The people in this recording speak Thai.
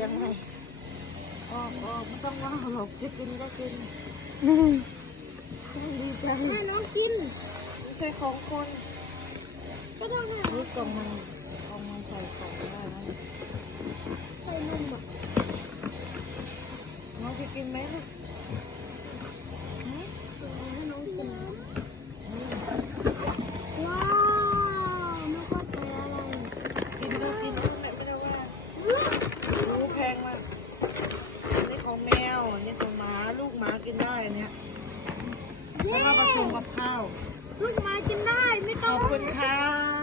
ยังไงออกไม่ต้องว่าหรอกจะกินก็กินดีใจแม่น้องกินไม่ใช่ของคนก็ต้องให้รู้กล่องมันใส่กล่องได้นะใส่นมอ่ะน้องจะกินไหมลูกให้น้องกินว้าวไม่เข้าใจอะไรกินก็กินไม่ได้ว่ารู้แพงมากนี่ของแมวนี่ของหมาลูกหมากินได้เนี่ยแล้วก็ผสมกับข้าวลูกหมากินได้ไม่ต้องขอบคุณค่ะ